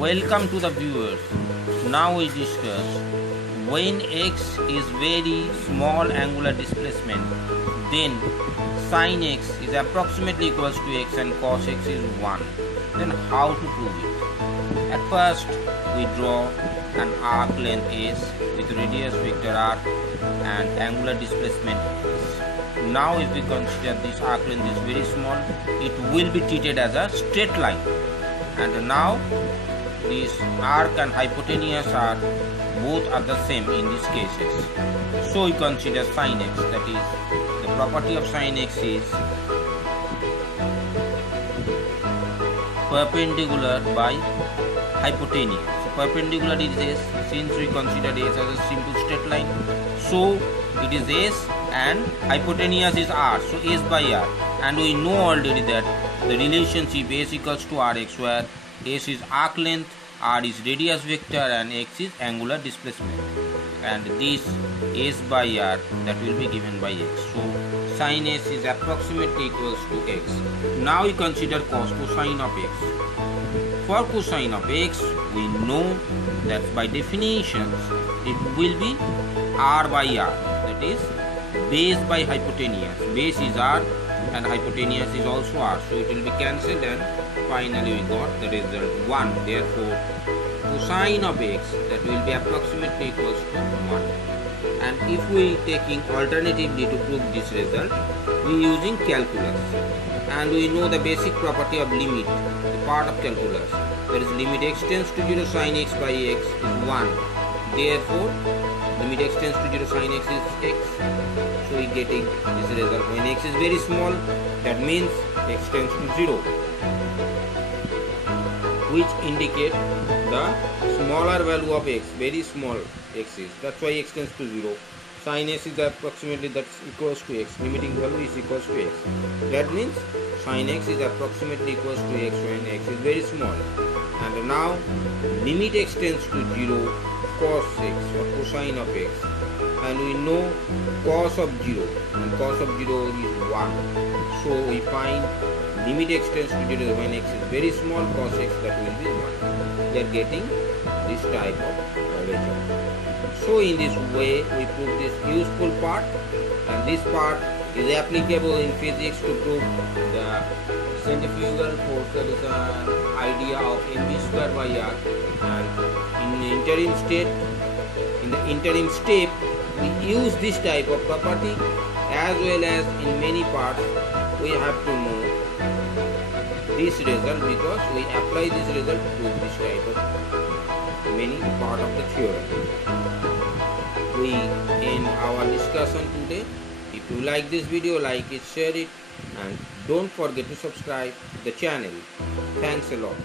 Welcome to the viewers. Now we discuss when x is very small angular displacement, then sin x is approximately equals to x and cos x is 1. Then how to prove it? At first we draw an arc length s with radius vector r and angular displacement s. Now if we consider this arc length is very small, it will be treated as a straight line. And now this arc and hypotenuse are both are the same in these cases. So we consider sin x, that is the property of sin x is perpendicular by hypotenuse. So perpendicular is s, since we consider s as a simple straight line, so it is s and hypotenuse is r, so s by r. And we know already that the relationship s equals to rx, where s is arc length, r is radius vector and x is angular displacement, and this s by r that will be given by x. So sin s is approximately equals to x. Now we consider cosine of x. For cosine of x, we know that by definitions it will be r by r, that is base by hypotenuse. Base is r and hypotenuse is also r, so it will be cancelled and finally we got the result 1. Therefore cosine of x, that will be approximately equals to 1. And if we taking alternatively to prove this result, we using calculus, and we know the basic property of limit, the part of calculus, that is limit x tends to 0 sin x by x is 1. Therefore limit x tends to 0 sin x is x. So we getting this result. When x is very small, that means x tends to 0, which indicate the smaller value of x, very small x is. That's why x tends to 0. Sin s is approximately that's equals to x. Limiting value is equals to x. That means sin x is approximately equals to x when x is very small. And now limit x tends to 0 cos x or cosine of x, and we know cos of 0, and cos of 0 is 1. So we find limit x tends to 0 when x is very small, cos x that will be 1. We are getting this type of result. So in this way we prove this useful part, and this part is applicable in physics to prove the centrifugal force, that is an idea of mv square by r. And in the interim step we use this type of property, as well as in many parts we have to know this result, because we apply this result to prove this type of many part of the theorem. We end our discussion today. If you like this video, like it, share it, and don't forget to subscribe the channel. Thanks a lot.